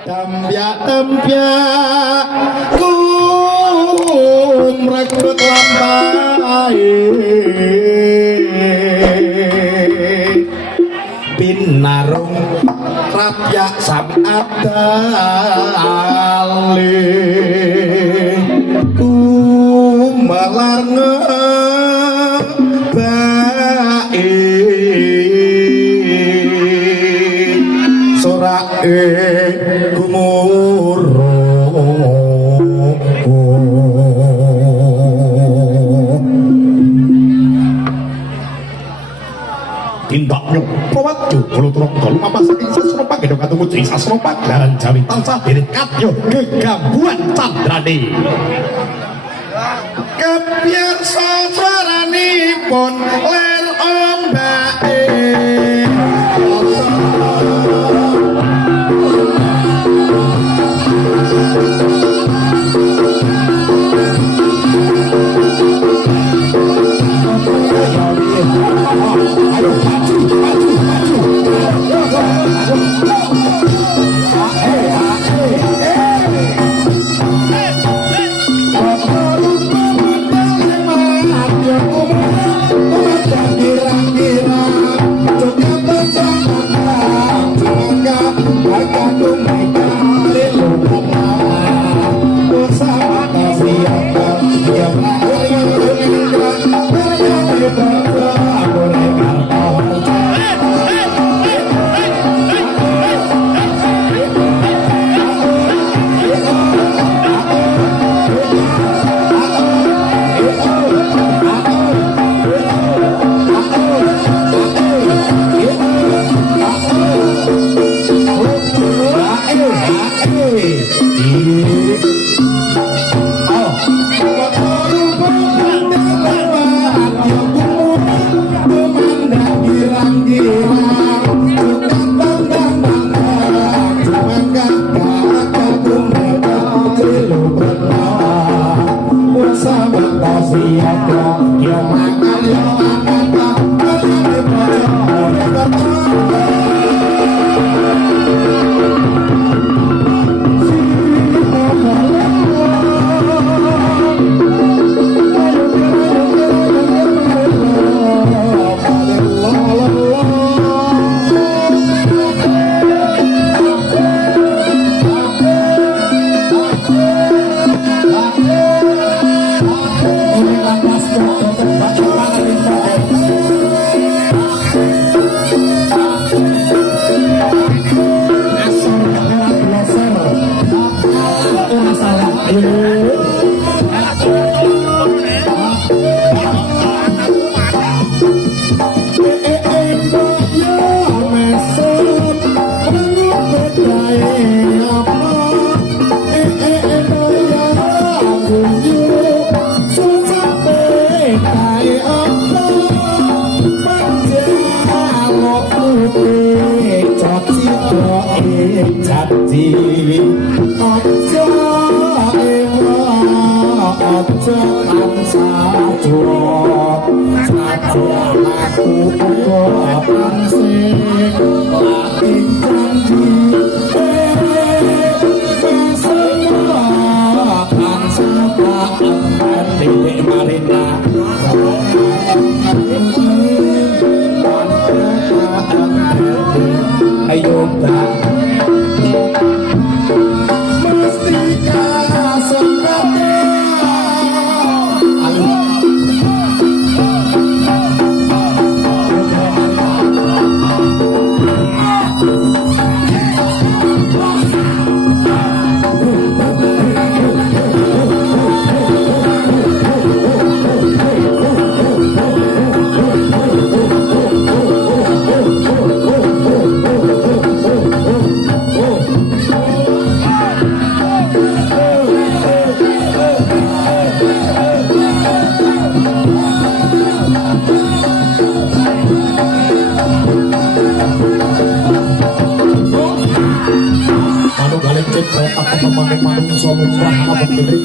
Tempya ku merekrut lampai pinarung rapya sabadali ku malar ngebai sorae gumuro tindak nyopowat jublo turok tolu apa saking sasropa gedok atau muci sasropa gelaran jawi tansah dirit katyo kegambuan candrani kebiar saswarani pun ler ombae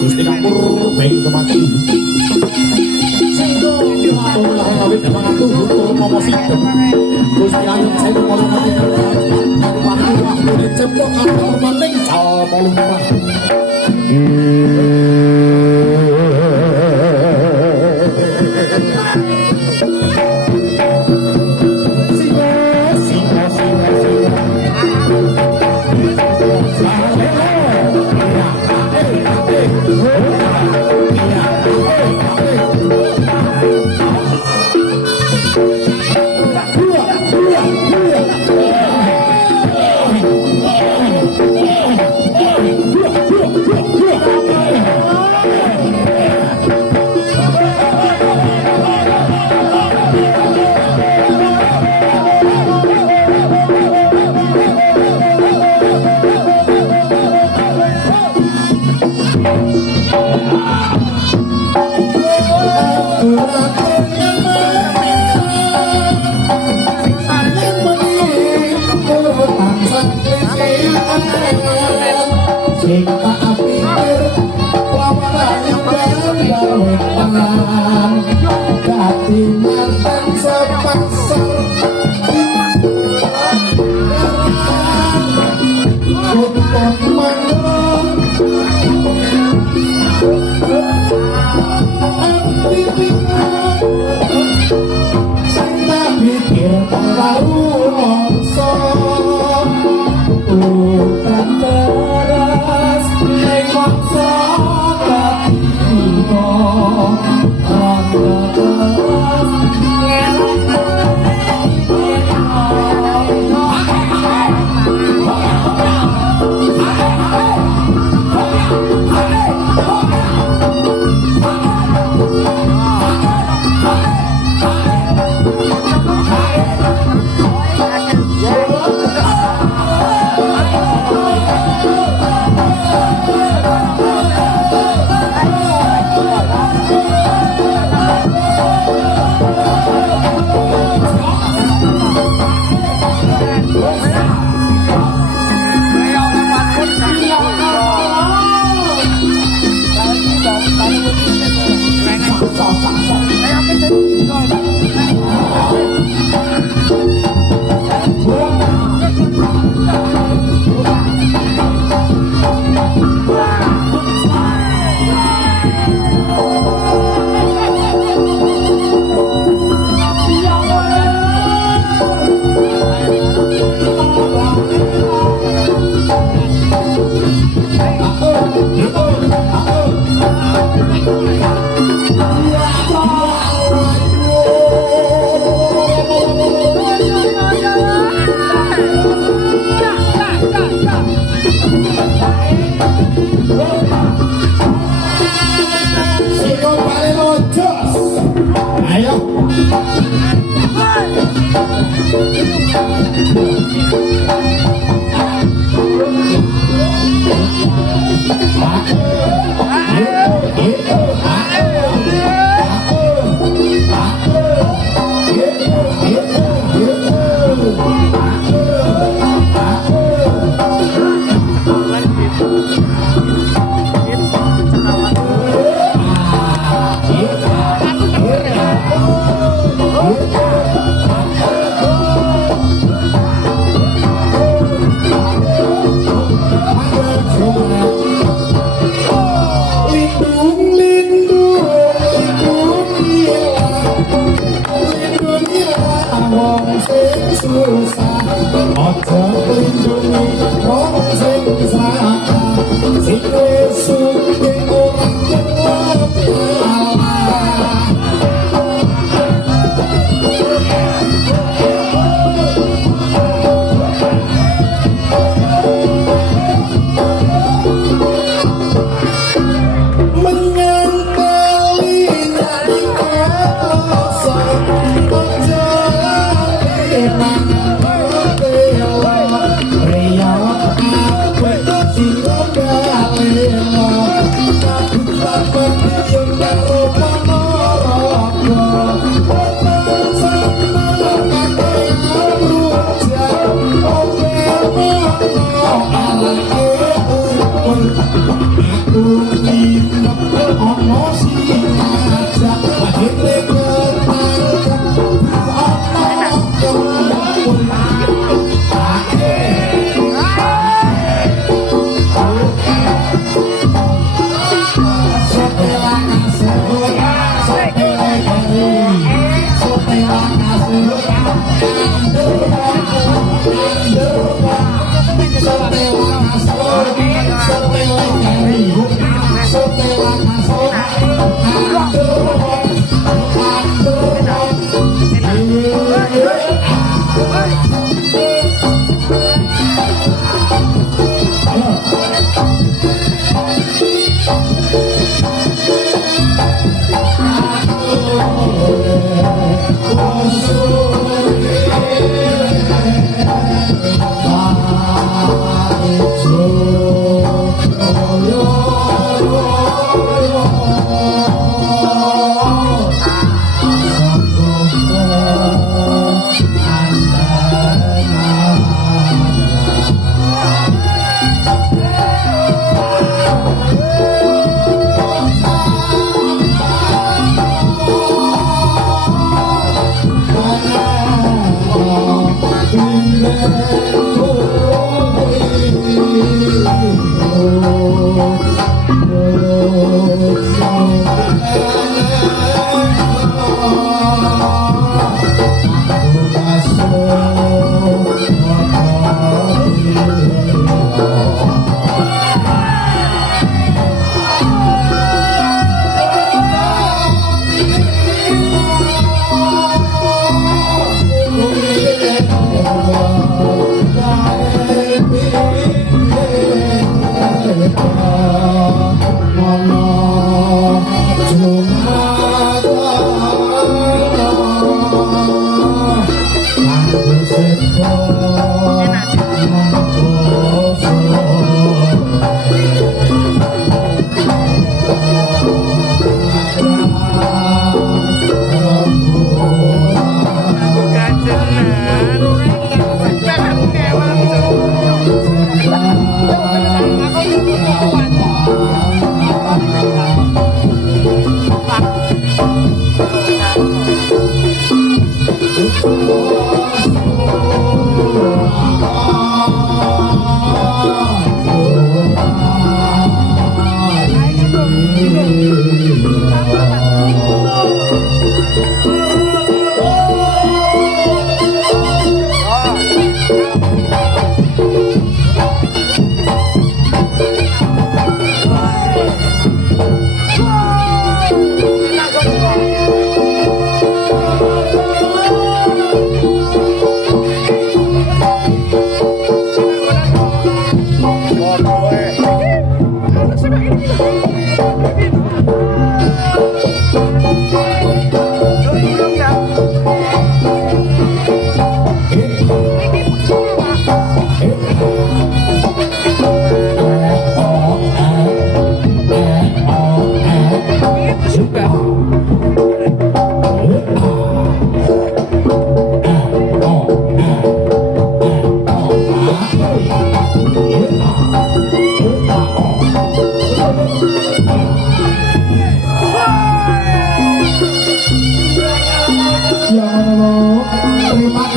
Gusti Kapur baik kemati. Tolonglah ngawit mangantu untuk ngomosikeun. Gusti Agung saya kalau mati wah kudu cemplok atau maning cal molumpah. Lindung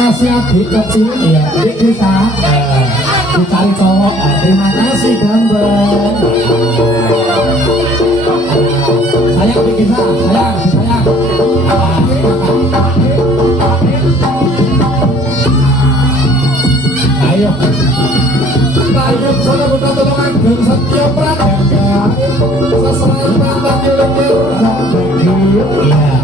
kasih adik kecil ya, adik bisa dicari cowok. Terima kasih gambar. Sayang adik bisa, sayang. Ayo, ayo sana kita tolong Ageng Satya Pradana. Seserah tanpa dilendir. Iya.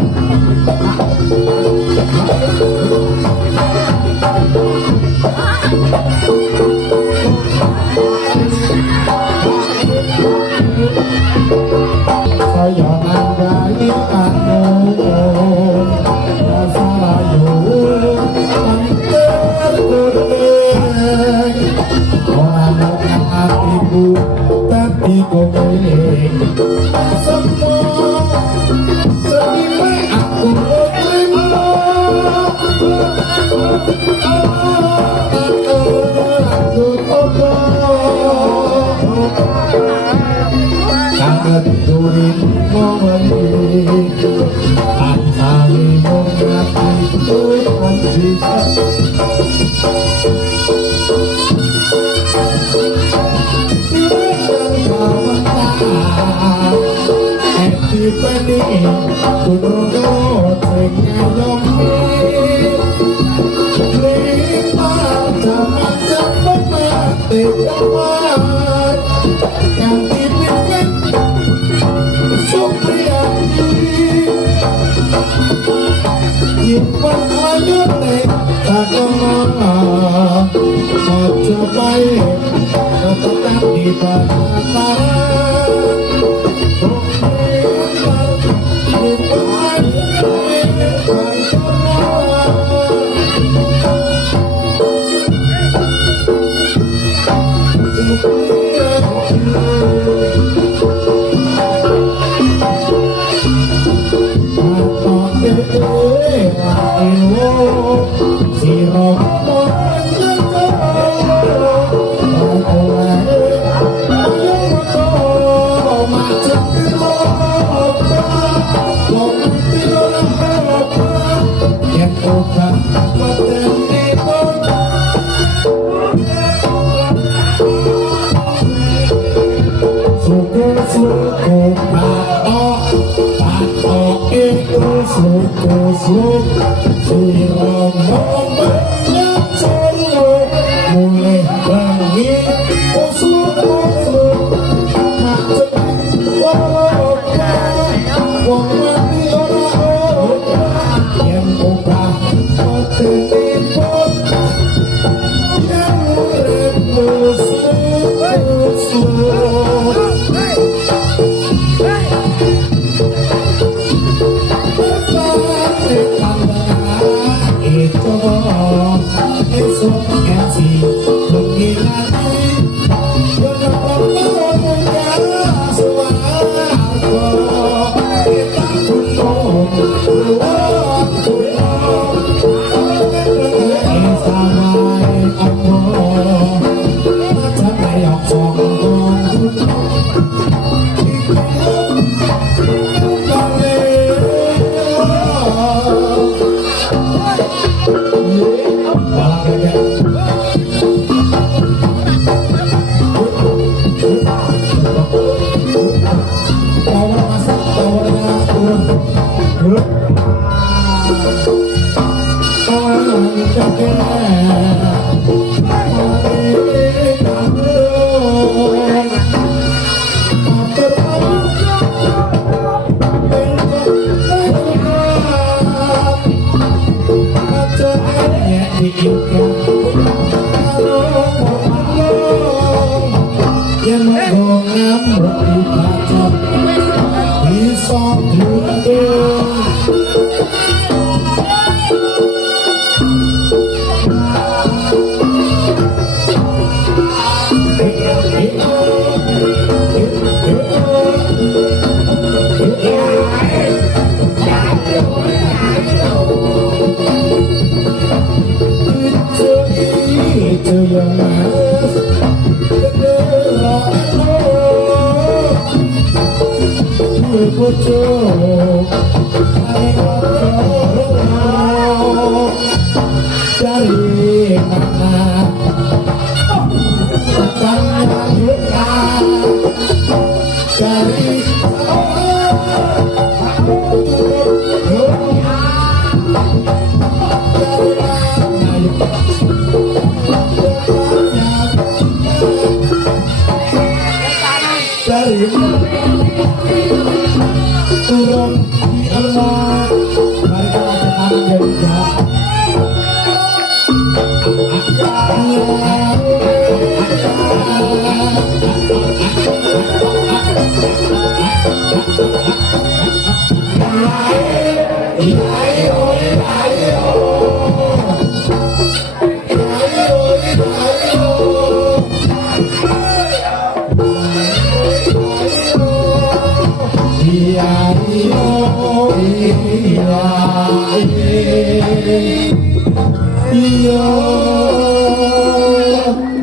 Saya nanggali kamu Rasalayu Tergedeng Orang-orang hatiku Tapi gomeling Semua Senilai aku terima Aku kangen durin momenik Ansali mengati Tuhan bisa Sirekan kawan Eti pening Gunung goteng nyayomni Lima macam-macam mati kawan Ganti pimpin Supriyadi Nyimpan ayune Tak kemana Mojo baik Tetap di banataran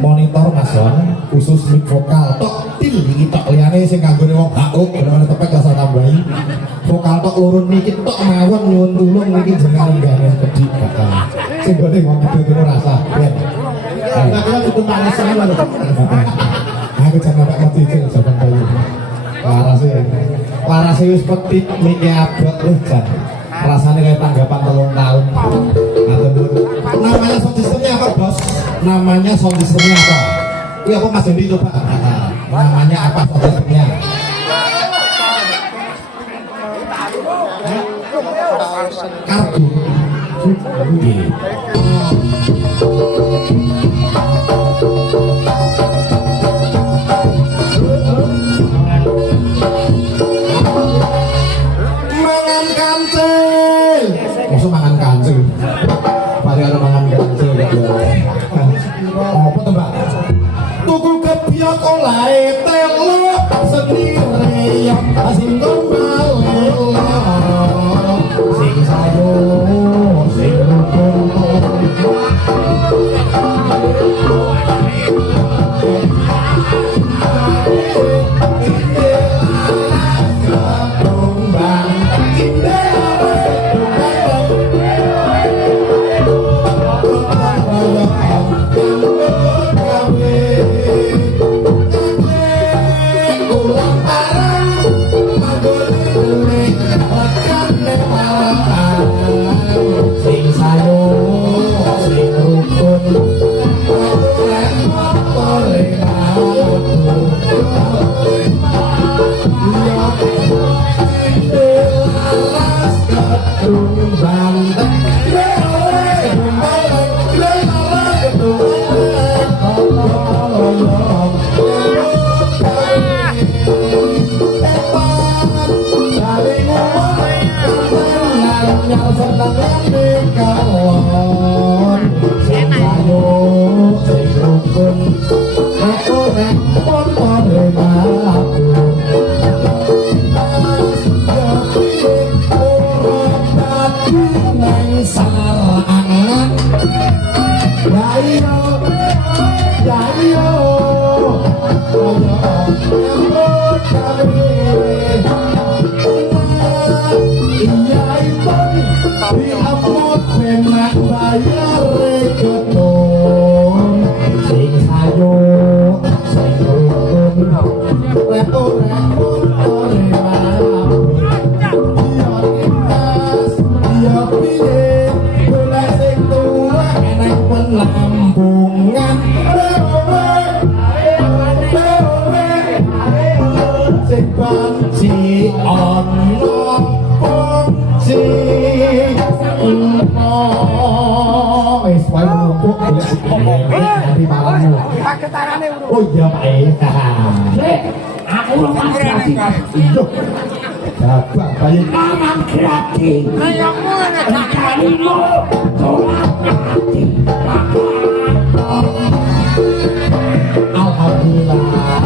Monitor Mas Wan khusus mic vokal tok til iki tok liyane sing kanggone wong HO bener-bener tepek rasa tambahi vokal tok lurun niki tok mawon nyuwun tulung niki jenengan nggane pedhi sing gone wong itu rasa ben nah kula tutup panas sama lho aku jangan tak ngerti sing sampean bayi warase wis petit mike abot lho jan rasanya kayak tanggapan 3 tahun. Namanya sound systemnya apa bos? Namanya sound systemnya apa? Iya apa Mas Dendi coba? Namanya apa sound systemnya? Kargo. Mangan kancil. Maksud mangan kancil. Pada ada mangan kancil apa tuh Mbak? Tuku kebiak oleh telo sendiri asing kembali sing sayur sing rukun ono si wis wae numpuk nanti malammu. Oh iya Pak. Aku ngomong gratis. Iya. Gabah bayi. Ngomong gratis. Kayak ngono tak kalimu. Tolak gratis. Alhamdulillah.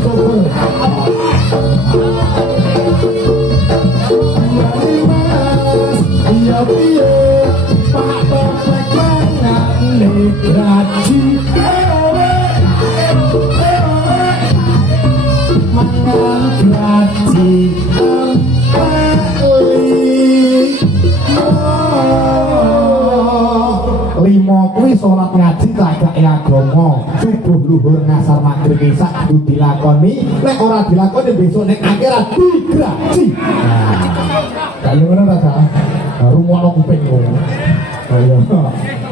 Syukur. Iya piye Pak Topek mangane graji. Mangan graji limo kuwi salat ngaji cagake agama subuh luhur ngasar magrib isak kudu dilakoni nek ora dilakoni besok nek akhirat digraji. Kayak ngono ta rumono kuping ngono.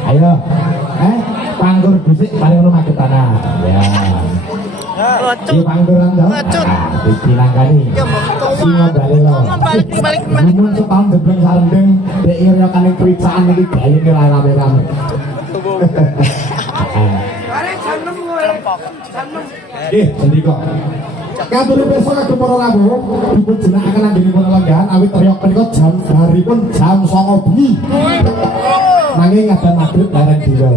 Ayo panggur dhisik paling ono magetana ya. Iya pangguran dong. Ditilangkani. Semua balik lo. Balik. Lumun setahun debleng sarendeng dek ira kaning periksaan iki gawe rame-rame. Endi kok. Katune besok aku para rawuh dipun jenengaken anggenipun lenggahan awit triyok menika jam haripun jam 09.00 bengi. Nanging ngadan magrib larang dina.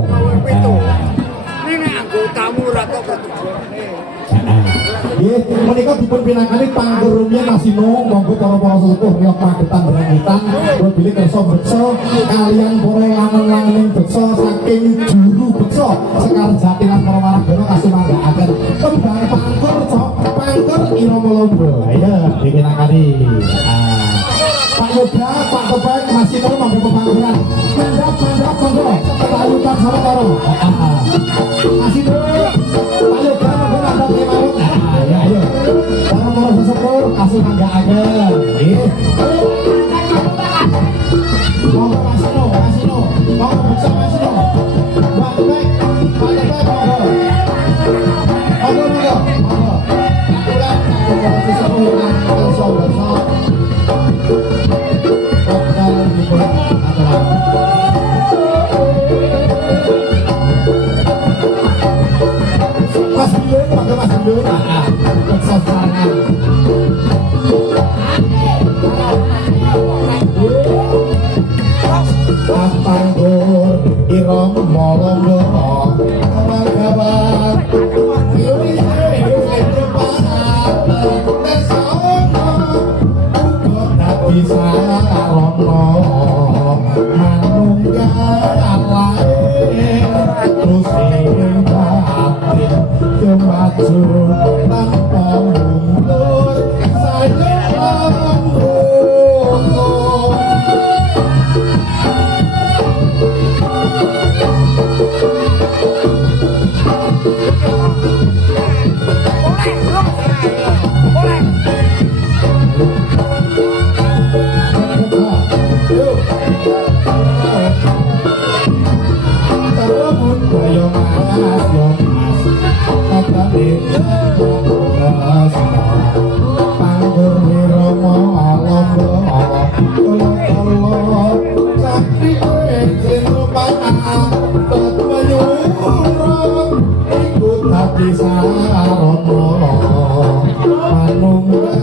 Ini anggotamu ora kok Nggih, menika dipun pinangkani pangkurumnya Masino monggo para sesepuh riyok magetan berangitan kula bilih kersa beksa kalian para lanang-lanang beksa saking juru beksa Sekar Jati lan para waragana kasumandhakaken tembang pangkur cok pangkur irama lomba. Ayo dipinangkani. Pak Yoga, Pak Topek, Masino monggo pepangkuran. Mandap monggo tetayukan sawetara. Masino Pak Yoga monggo mandap kemawon. Ayo, para sesepuh kasih manggaaken. Nggih. Monggo Masino, monggo beksa Masino. Pak Topek, monggo. Monggo. Aturan para sesepuh lan kersa-kersa. Kokal dipun aturaken. Mas Bilun, monggo Mas Bilun. Beksa serangan. Pangkur irama lomba kabar bisa rono manunggal lain terus ing batin kemaju tanpa mundur saya panggur wirama lomba kala sakti ing rupakan tetmenyuwun iku dadi sarana manunggal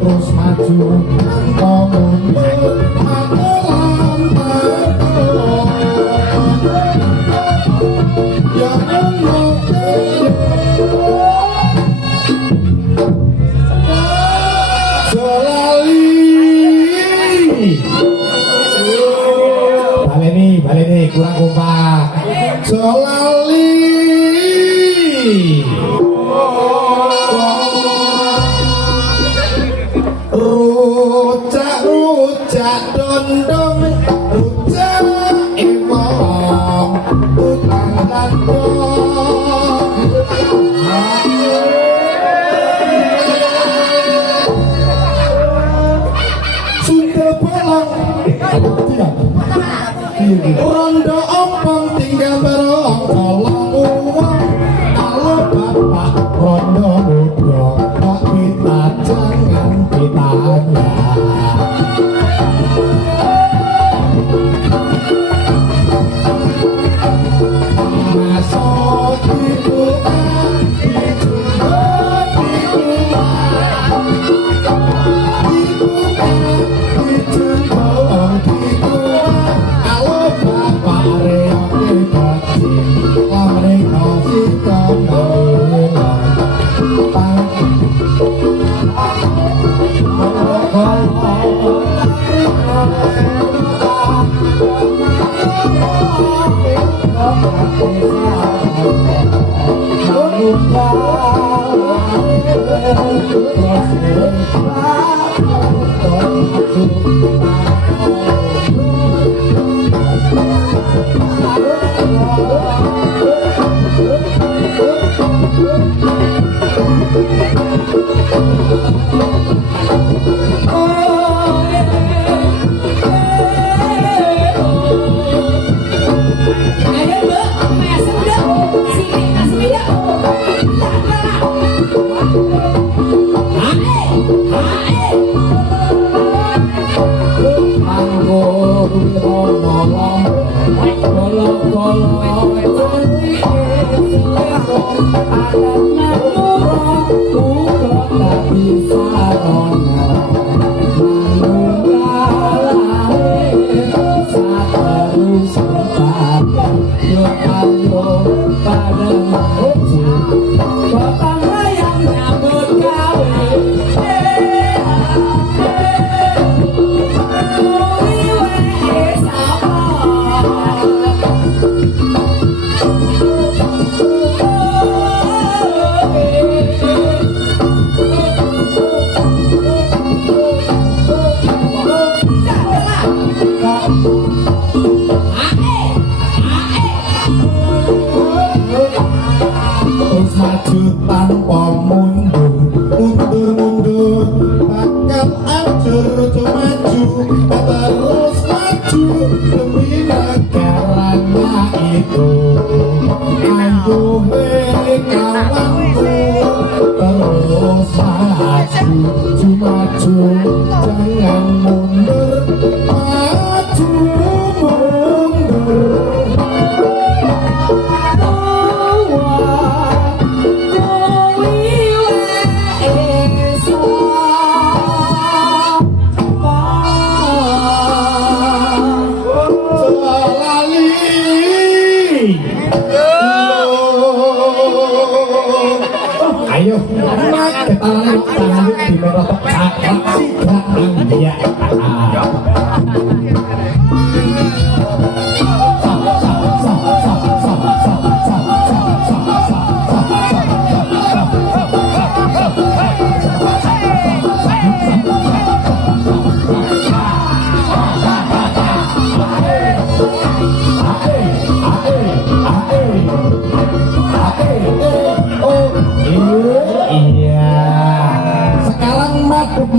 terus maju tanpa mundur anelan ya baleni kurang kompak Jolali rujak dondong rujak imam utang dandong Sunda Bolong rondo ompong tinggal berong kolong uang kalau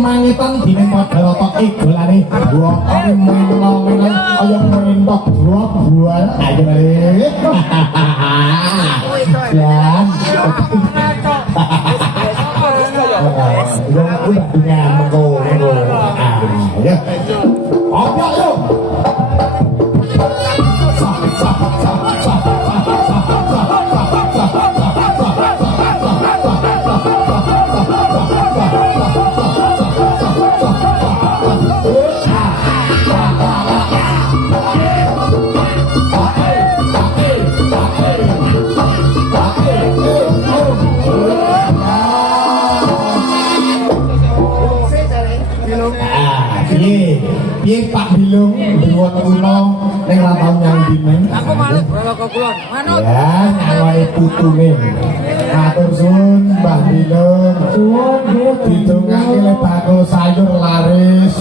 mangitan dine model tok igolane wong ora meneng kaya mentok buah ayo le lan wong udah punya mengko ya apa yo piye Pak Bilung buat kuno ning lampau nyandi men aku malah kok kulon manut ya awake putune matur suwun Mbah Bilung suwun didongake le bakul sayur laris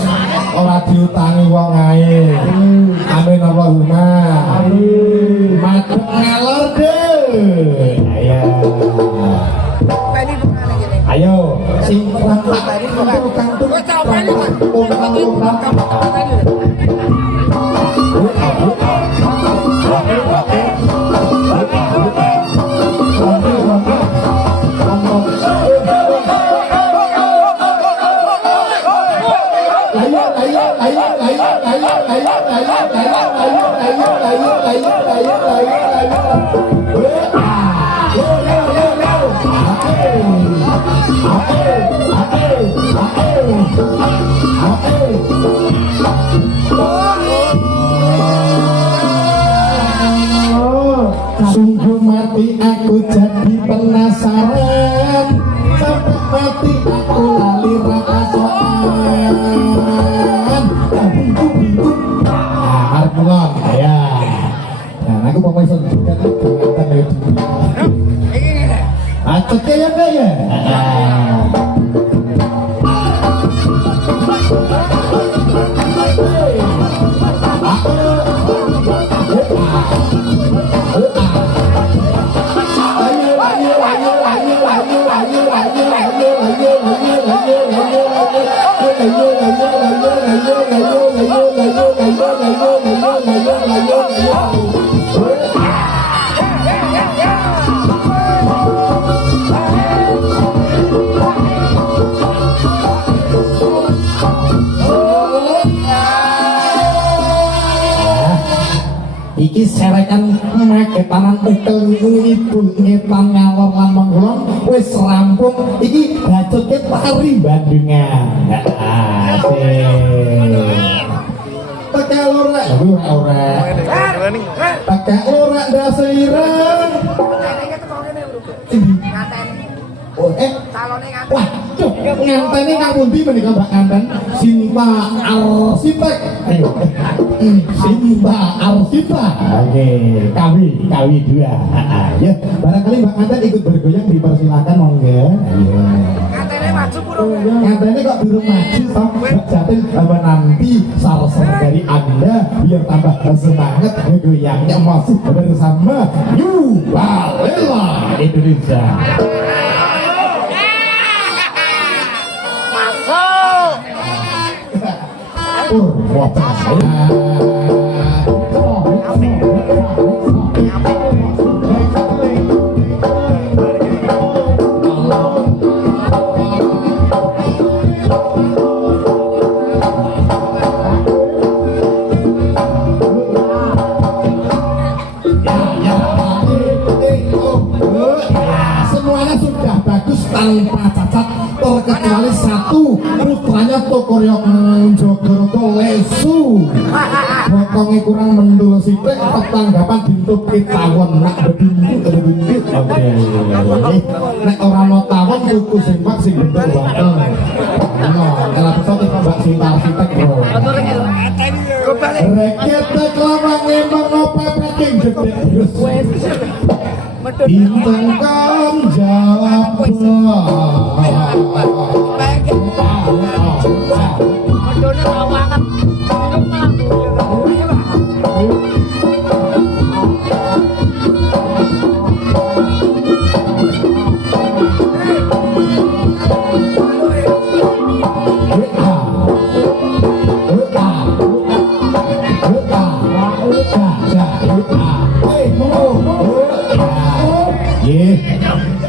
ora diutangi wong ae amin Allahumma amin matur ngalor deh ayo sing kantuk sungguh mati aku jadi penasaran sampai mati aku lali rasa soan bingung harus ngomong ya nah aku mau masuk juga kan Acetnya ya Mbak ya. Iki serekan maketanan ukel ngidul ngetan ngalor lan mengkulon wis rampung iki bacotke tari Bandungan. Pakai lorek, ora. Pakai lorek ndase ireng. Oh, wah, cuk, nganteni ngapundi menika Mbak Nganten? Sinta Arsitek. Ayo. Sinta Arsitek. Oke, kawi dua. Ya, barangkali Mbak Nganten ikut bergoyang dipersilakan monggo. Ayo. Nganteni maju purung. Nganteni kok durung maju toh? Mbak Jatin nanti saran dari Anda biar tambah semangat bergoyangnya masih bersama New Balela Indonesia. Semuanya sudah bagus tanpa cacat terkecuali satu putranya Tokoryong Jogoroto Lesu potongnya kurang mendul sitik tetanggapan bintuk kitawon nak bebintik oke nek orang mau tawon tuku sing mak sing bentuk watel kalau pesawat itu mbak Sinta Arsitek reket kelapa ngembang no pepeking gede bintang kan jawab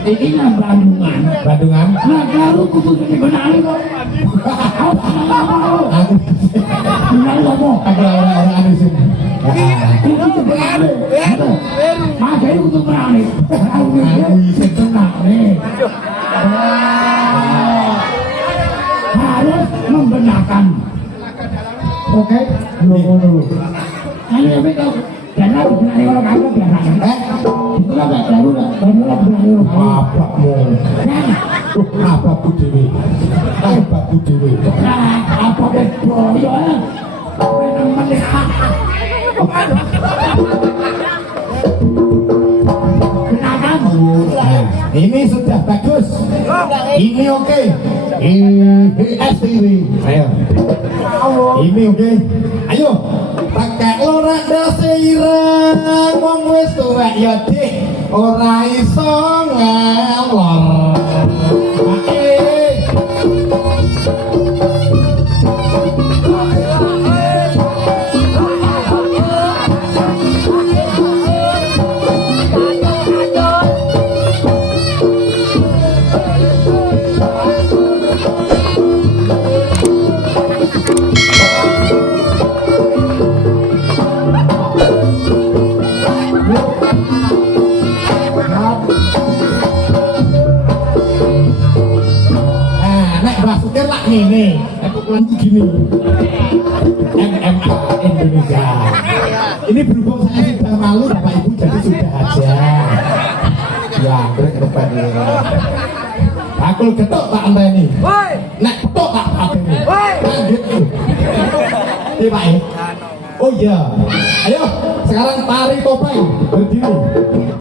Ini nang Bandungan. Bandungan. Nah, kalau kudu dibenahi kok. Aku Benar ngomong. aku orang anu sini. Kudu dibenahi. Mas ini kudu dibenahi. Aku isin Tenang nih. Harus membenarkan. oke dulu. Hanya begitu. Jangan dibenahi kalau kamu biasa. Itu lah gak tahu lah. Kamu lah benahi. Bapakmu bapakku dewi bapakku dewi Apa betul ya? Memang menikah. Kenapa? nah, ini sudah bagus ini oke ini STV ayo ini oke ayo pakai lorak dasi ireng wong wis tuwek ya dik ora iso ngelor ini pukulan gini MMA Indonesia ini berhubung saya sudah malu Bapak Ibu jadi sudah aja ya ke depan aku ketok tak anteni nek ketok tak anteni lanjut iya Pak oh iya ayo sekarang tari topeng berdiri